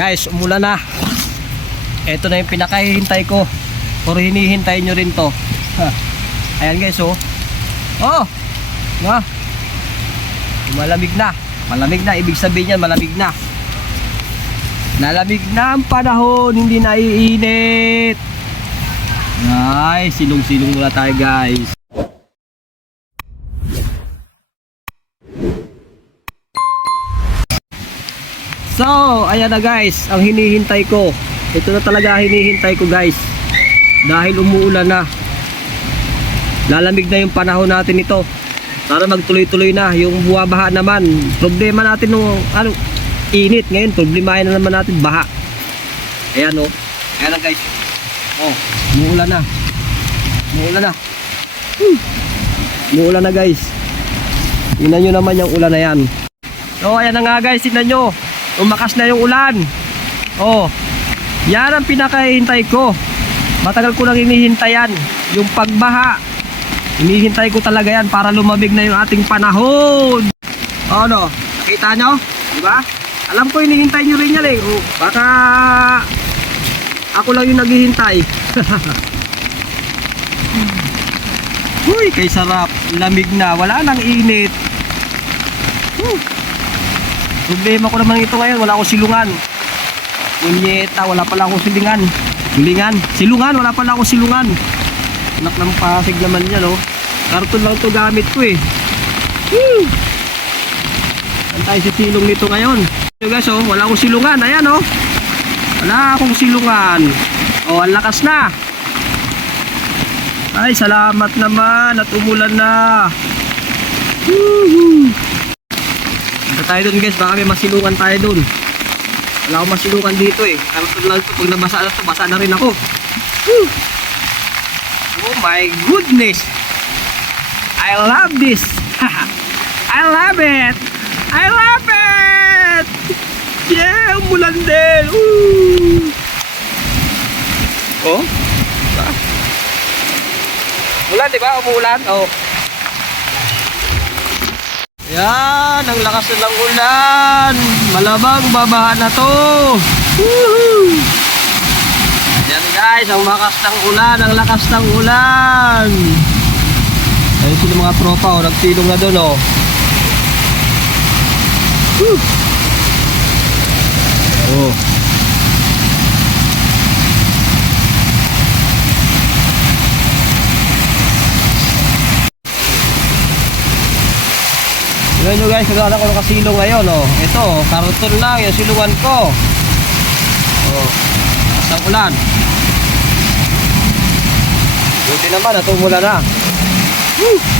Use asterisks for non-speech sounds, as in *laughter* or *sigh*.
Guys, umulan na. Ito na yung pinakahihintay ko. Or hinihintay nyo rin to. Ha. Ayan guys, oh. Oh! Nga. Malamig na. Malamig na. Ibig sabihin yan, malamig na. Nalamig na ang panahon. Hindi naiinit. Ay, silong-silong muna tayo guys. So, ayan na guys, ang hinihintay ko. Ito na talaga hinihintay ko guys. Dahil umuulan na. Lalamig na yung panahon natin ito. Para magtuloy-tuloy na. Yung buwabaha naman. Problema natin nung ano, init. Ngayon, problemahin na naman natin baha. Ayan. Oh. Ayan na guys. Oh, umuulan na. Umuulan na. Hmm. Umuulan na guys. Tingnan nyo naman yung ulan na yan. So, ayan na nga guys. Tingnan nyo. Umakas na yung ulan. Oh. Yan ang pinakahihintay ko. Matagal ko nang hinihintay yan. Yung pagbaha. Hinihintay ko talaga yan para lumabig na yung ating panahon. Ano? Nakita nyo? Diba? Alam ko hinihintay nyo rin yan eh. Oh, baka ako lang yung naghihintay. *laughs* Uy, kay sarap. Lamig na. Wala nang init. Whew. Problema ko naman ito ngayon, wala akong silungan. Munyeta, wala pala akong silingan. Silingan, silungan, wala pala akong silungan. Anak ng pasig naman yan, oh. Karton lang to gamit ko eh. Woo! Saan tayo silong nito ngayon? So guys, oh, wala akong silungan. Ayan, oh. Wala akong silungan. Oh, ang lakas na. Ay, salamat naman at umulan na. Woohoo! Tayo dun guys, baka may masilungan tayo dun. Wala akong masilungan dito eh. Karton lang to, pag nabasa na to, basa na rin ako. Woo! Oh my goodness! I love this! *laughs* I love it! I love it! Yeah, umulan din! Woo! Oh? Ba? Ulan, di ba? Umuulan? Oh. Yan, ang lakas ng ulan. Malamang babaha na to. Woohoo! Yan guys, ang lakas ng ulan, ang lakas ng ulan. Ayun sila mga tropa, oh, nagsilong na doon, oh. Woo! Oh. Tignan nyo guys, kagana ko ng kasilong ngayon, oh. Ito, oh, karton lang, yung silungan ko. Oh, ang ulan. Buti naman, natumulan na. Woo!